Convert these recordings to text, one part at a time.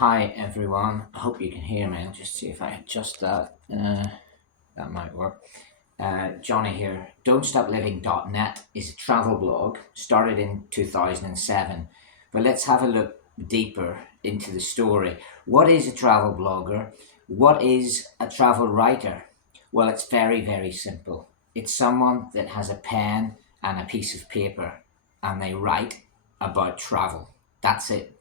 Hi everyone, I hope you can hear me. I'll just see if I adjust that. That might work. Johnny here. Don'tStopLiving.net is a travel blog started in 2007. But let's have a look deeper into the story. What is a travel blogger? What is a travel writer? Well, it's very, very simple. It's someone that has a pen and a piece of paper and they write about travel. That's it.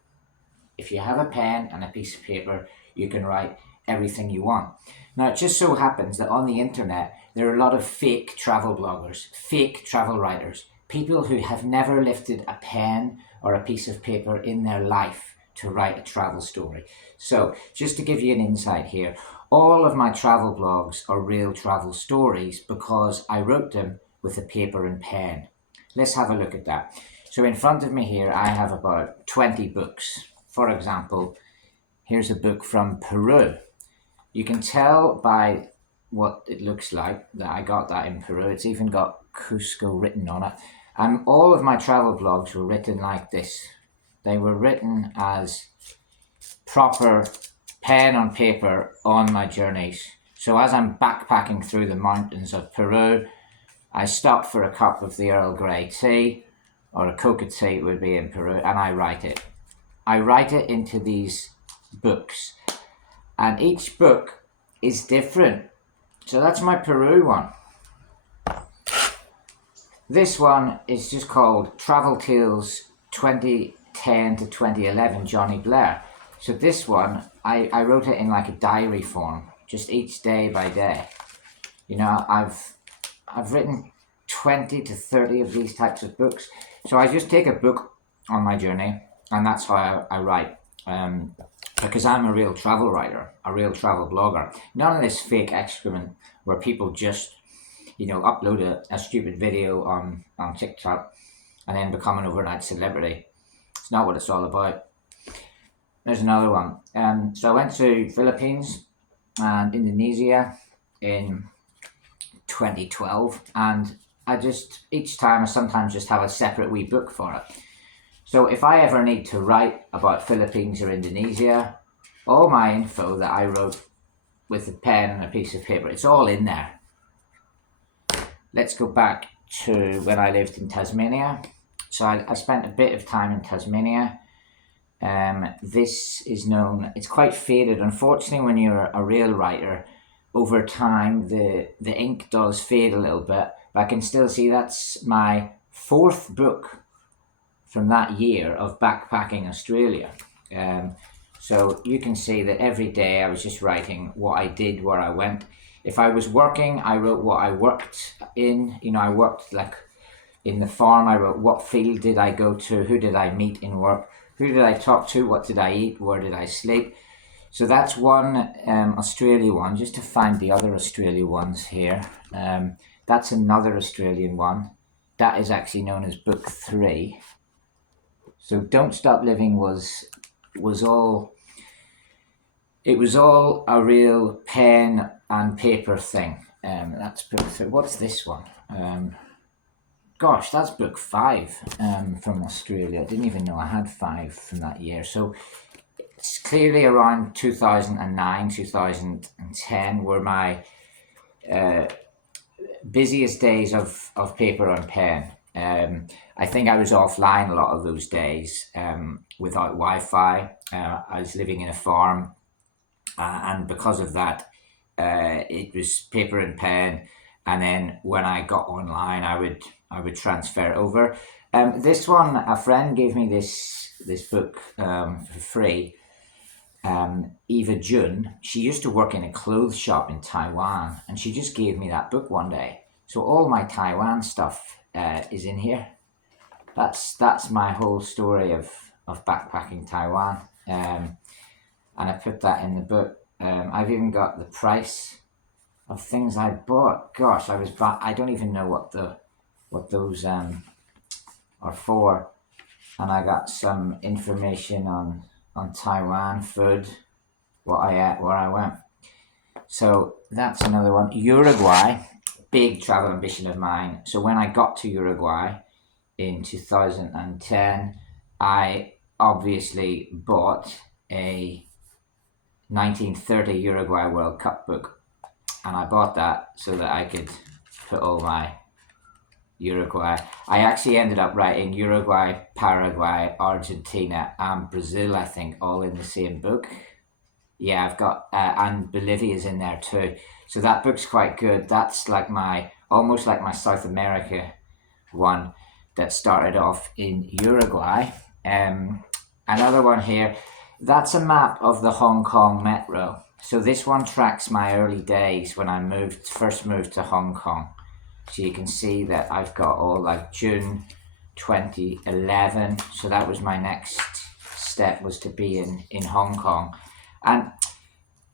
If you have a pen and a piece of paper, you can write everything you want. Now, it just so happens that on the internet, there are a lot of fake travel bloggers, fake travel writers, people who have never lifted a pen or a piece of paper in their life to write a travel story. So, just to give you an insight here, all of my travel blogs are real travel stories because I wrote them with a paper and pen. Let's have a look at that. So in front of me here, I have about 20 books. For example, here's a book from Peru. You can tell by what it looks like that I got that in Peru. It's even got Cusco written on it. And all of my travel blogs were written like this. They were written as proper pen on paper on my journeys. So as I'm backpacking through the mountains of Peru, I stop for a cup of the Earl Grey tea, or a coca tea would be in Peru, and I write it. I write it into these books, and each book is different. So that's my Peru one. This one is just called Travel Tales 2010 to 2011 Jonny Blair. So this one, I wrote it in like a diary form, just each day by day. You know, I've written 20 to 30 of these types of books. So I just take a book on my journey, and that's how I write. Because I'm a real travel writer, a real travel blogger. None of this fake excrement where people just, upload a stupid video on TikTok and then become an overnight celebrity. It's not what it's all about. There's another one. So I went to Philippines and Indonesia in 2012, and each time I sometimes just have a separate wee book for it. So if I ever need to write about Philippines or Indonesia, all my info that I wrote with a pen and a piece of paper, it's all in there. Let's go back to when I lived in Tasmania. So I spent a bit of time in Tasmania. This is known, it's quite faded. Unfortunately, when you're a real writer, over time the ink does fade a little bit, but I can still see that's my fourth book from that year of backpacking Australia. So you can see that every day I was just writing what I did, where I went. If I was working, I wrote what I worked in. I worked like in the farm. I wrote what field did I go to, who did I meet in work, who did I talk to, what did I eat, where did I sleep. So that's one Australia one, just to find the other Australia ones here. That's another Australian one. That is actually known as book 3. So Don't Stop Living was all a real pen and paper thing. That's book 3. What's this one? Gosh, that's book 5 from Australia. I didn't even know I had 5 from that year. So it's clearly around 2009, 2010 were my busiest days of paper and pen. I think I was offline a lot of those days without Wi-Fi. I was living in a farm, and because of that, it was paper and pen. And then when I got online, I would transfer over. This one, a friend gave me this book for free. Eva Jun, she used to work in a clothes shop in Taiwan, and she just gave me that book one day. So all my Taiwan stuff is in here. That's my whole story of backpacking Taiwan, and I put that in the book. I've even got the price of things I bought. Gosh, I don't even know what those are for, and I got some information on Taiwan food, what I ate, where I went. So that's another one. Uruguay, big travel ambition of mine. So when I got to Uruguay in 2010, I obviously bought a 1930 Uruguay World Cup book, and I bought that so that I could put all my Uruguay. I actually ended up writing Uruguay, Paraguay, Argentina, and Brazil, I think, all in the same book. Yeah, I've got, and Bolivia's in there too. So that book's quite good. That's like almost like my South America one that started off in Uruguay. Another one here, that's a map of the Hong Kong metro. So this one tracks my early days when I first moved to Hong Kong. So you can see that I've got all like June 2011. So that was my next step, was to be in Hong Kong. And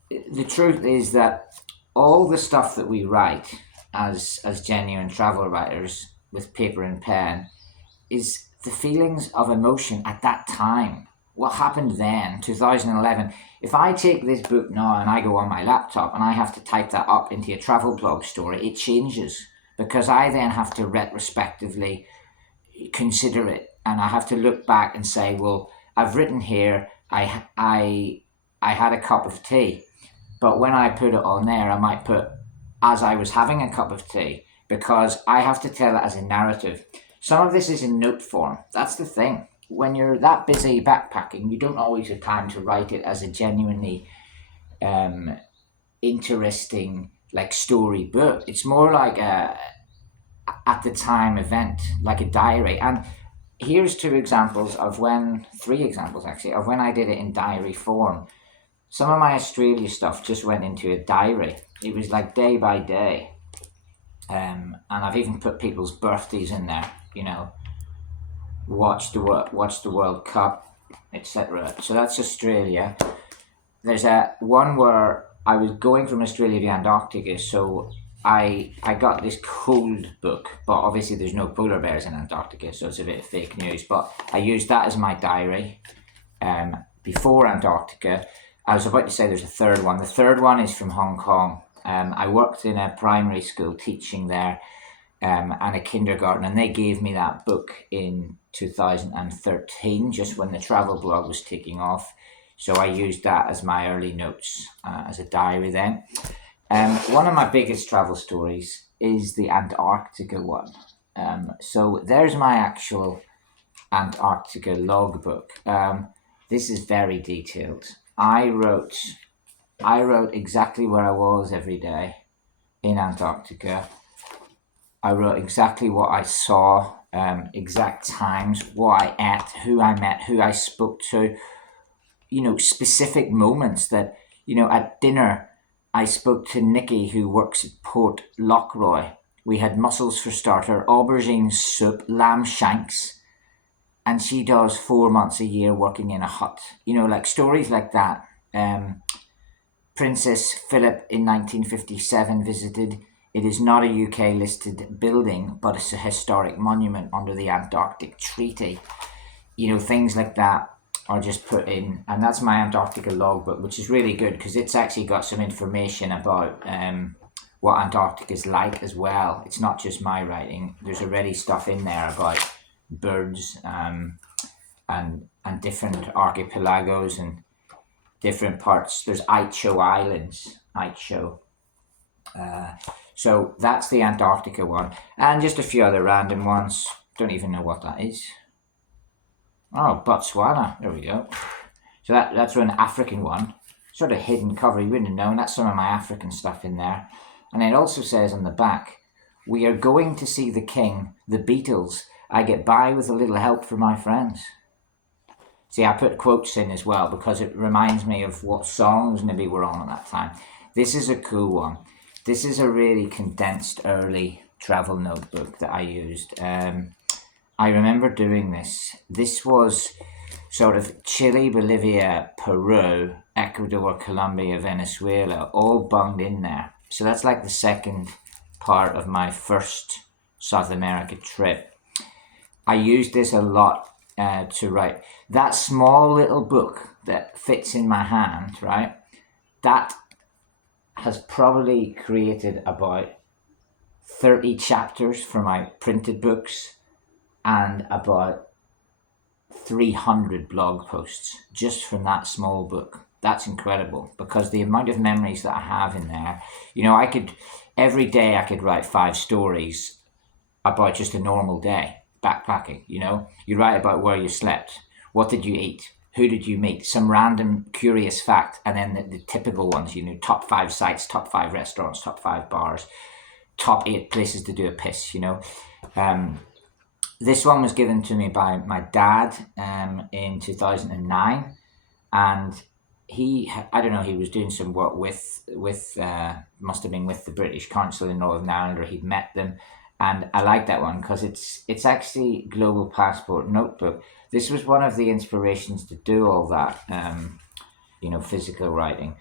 the truth is that all the stuff that we write as genuine travel writers with paper and pen is the feelings of emotion at that time. What happened then, 2011? If I take this book now and I go on my laptop and I have to type that up into a travel blog story, it changes, because I then have to retrospectively consider it, and I have to look back and say, well, I've written here, I had a cup of tea, but when I put it on there, I might put as I was having a cup of tea, because I have to tell it as a narrative. Some of this is in note form. That's the thing. When you're that busy backpacking, you don't always have time to write it as a genuinely interesting, like, story book. It's more like a at the time event, like a diary. And here's three examples actually, of when I did it in diary form. Some of my Australia stuff just went into a diary. It was like day by day. And I've even put people's birthdays in there, watch the World Cup, etc. So that's Australia. There's one where I was going from Australia to Antarctica, so I got this cold book, but obviously there's no polar bears in Antarctica, so it's a bit of fake news. But I used that as my diary. Before Antarctica, I was about to say there's a third one. The third one is from Hong Kong. I worked in a primary school teaching there, and a kindergarten, and they gave me that book in 2013, just when the travel blog was taking off. So I used that as my early notes, as a diary then. One of my biggest travel stories is the Antarctica one. So there's my actual Antarctica logbook. This is very detailed. I wrote exactly where I was every day in Antarctica. I wrote exactly what I saw, exact times, what I ate, who I met, who I spoke to, specific moments that, at dinner, I spoke to Nikki, who works at Port Lockroy. We had mussels for starter, aubergine soup, lamb shanks, and she does 4 months a year working in a hut. Like stories like that. Princess Philip in 1957 visited. It is not a UK listed building, but it's a historic monument under the Antarctic Treaty. Things like that are just put in, and that's my Antarctica logbook, which is really good because it's actually got some information about what Antarctica is like as well. It's not just my writing. There's already stuff in there about birds and different archipelagos and different parts. There's Aicho Islands, Aicho. So that's the Antarctica one, and just a few other random ones. Don't even know what that is. Oh, Botswana. There we go. So that's an African one. Sort of hidden cover. You wouldn't have known. That's some of my African stuff in there. And it also says on the back, "We are going to see the King, the Beatles. I get by with a little help from my friends." See, I put quotes in as well because it reminds me of what songs maybe were on at that time. This is a cool one. This is a really condensed early travel notebook that I used. I remember doing this. This was sort of Chile, Bolivia, Peru, Ecuador, Colombia, Venezuela, all bunged in there. So that's like the second part of my first South America trip. I used this a lot to write. That small little book that fits in my hand, right? That has probably created about 30 chapters for my printed books and about 300 blog posts just from that small book. That's incredible, because the amount of memories that I have in there, I could, every day I could write 5 stories about just a normal day backpacking. You write about where you slept, what did you eat, who did you meet, some random curious fact, and then the typical ones, top 5 sites, top 5 restaurants, top 5 bars, top 8 places to do a piss. um, this one was given to me by my dad in 2009, and I don't know, he was doing some work with must have been with the British Council in Northern Ireland, or he'd met them. And I like that one because it's actually Global Passport Notebook. This was one of the inspirations to do all that, physical writing.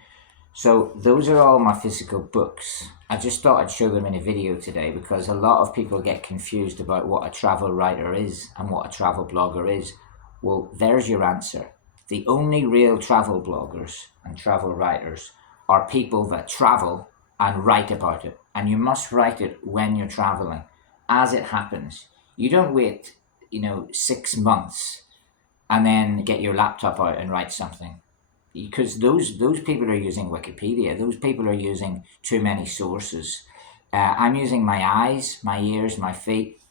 So those are all my physical books. I just thought I'd show them in a video today, because a lot of people get confused about what a travel writer is and what a travel blogger is. Well, there's your answer. The only real travel bloggers and travel writers are people that travel and write about it. And you must write it when you're traveling, as it happens. You don't wait, 6 months and then get your laptop out and write something, because those people are using Wikipedia. Those people are using too many sources. I'm using my eyes, my ears, my feet,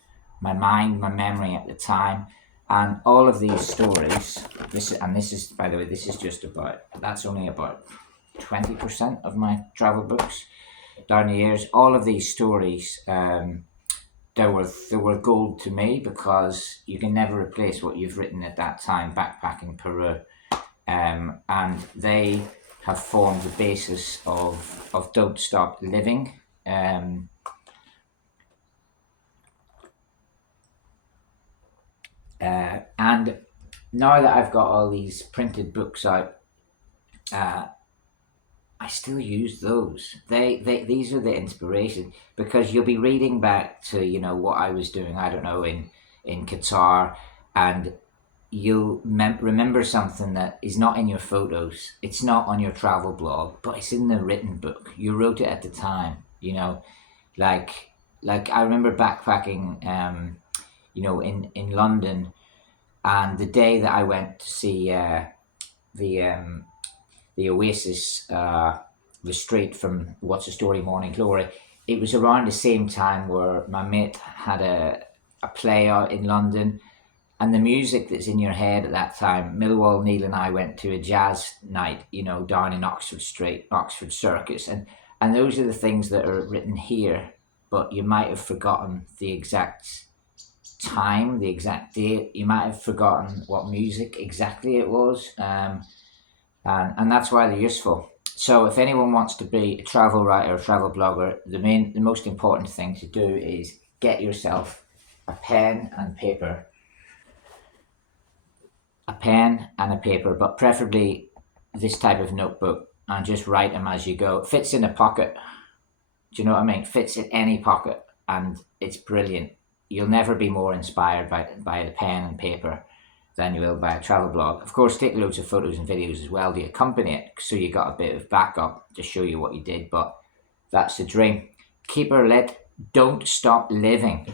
my mind, my memory at the time, and all of these stories. This is, by the way, this is just about. That's only about 20% of my travel books down the years. All of these stories, they were gold to me, because you can never replace what you've written at that time backpacking Peru. And they have formed the basis of Don't Stop Living. And now that I've got all these printed books out, I still use those. These are the inspiration, because you'll be reading back to what I was doing. I don't know, in Qatar, and you'll remember something that is not in your photos. It's not on your travel blog, but it's in the written book. You wrote it at the time. Like I remember backpacking, in London, and the day that I went to see the the Oasis, the street from What's the Story, Morning Glory. It was around the same time where my mate had a play out in London, and the music that's in your head at that time. Millwall, Neil, and I went to a jazz night, down in Oxford Street, Oxford Circus, and those are the things that are written here, but you might have forgotten the exact time, the exact date. You might have forgotten what music exactly it was, and that's why they're useful. So if anyone wants to be a travel writer or travel blogger, the most important thing to do is get yourself a pen and paper, but preferably this type of notebook, and just write them as you go. It fits in a pocket. Do you know what I mean? Fits in any pocket, and it's brilliant. You'll never be more inspired by the pen and paper than you will by a travel blog. Of course, take loads of photos and videos as well to accompany it, so you got a bit of backup to show you what you did. But that's the dream. Keep her lit. Don't stop living.